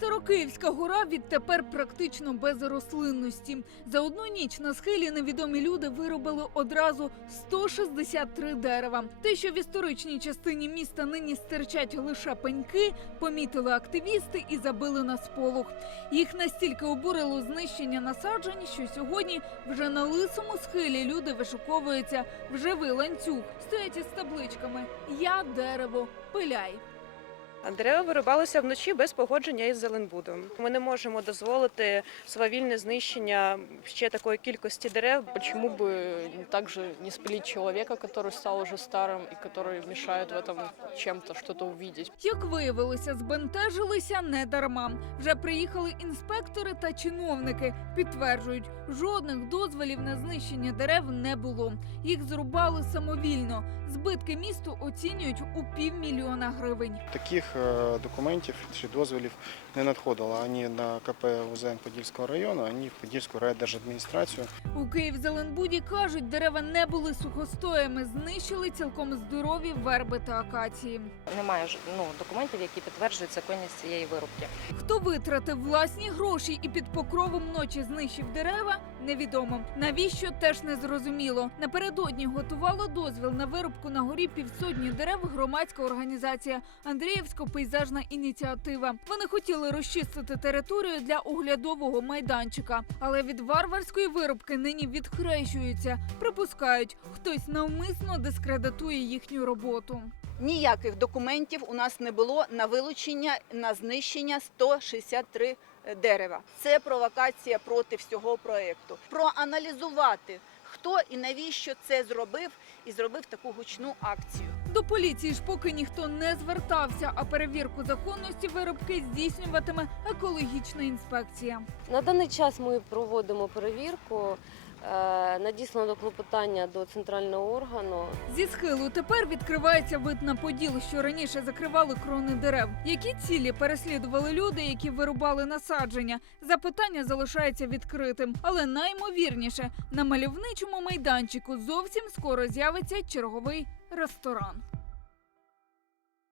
Старокиївська гора відтепер практично без рослинності. За одну ніч на схилі невідомі люди виробили одразу 163 дерева. Те, що в історичній частині міста нині стирчать лише пеньки, помітили активісти і забили на сполох. Їх настільки обурило знищення насаджень, що сьогодні вже на лисому схилі люди вишуковуються в живий ланцюг, стоять із табличками Я дерево, пиляй. А Дерева вирубалися вночі без погодження із Зеленбудом. Ми не можемо дозволити свавільне знищення ще такої кількості дерев. Почему бы также не спилить человека, который стал уже старым и который мешает в этом чем-то что-то увидеть? Як виявилося, збентежилися не дарма. Вже приїхали інспектори та чиновники. Підтверджують, жодних дозволів на знищення дерев не було. Їх зрубали самовільно. Збитки місту оцінюють у півмільйона гривень. Таких е, документів чи дозволів не надходило ані на КП УЗН Подільського району, ані в Подільську райдержадміністрацію. У Київзеленбуді кажуть, дерева не були сухостоями, знищили цілком здорові верби та акації. Немає ж ну, документів, які підтверджують законність цієї вирубки. Хто витратив власні гроші і під покровом ночі знищив дерева, невідомо. Навіщо теж не зрозуміло. Напередодні готувала дозвіл на вирубку на горі півсотні дерев громадська організація Андріївсько-пейзажна ініціатива. Вони хотіли розчистити територію для оглядового майданчика, але від варварської вирубки нині відхрещуються. Припускають, хтось навмисно дискредитує їхню роботу. Ніяких документів у нас не було на вилучення на знищення 163 дерева. Це провокація проти всього проекту. Проаналізувати, хто і навіщо це зробив, і зробив таку гучну акцію. До поліції ж поки ніхто не звертався, а перевірку законності виробки здійснюватиме екологічна інспекція. На даний час ми проводимо перевірку. Е, Надіслано клопотання до центрального органу. Зі схилу тепер відкривається вид на поділ, що раніше закривали крони дерев. Які цілі переслідували люди, які вирубали насадження? Запитання залишається відкритим, але наймовірніше на мальовничому майданчику зовсім скоро з'явиться черговий ресторан.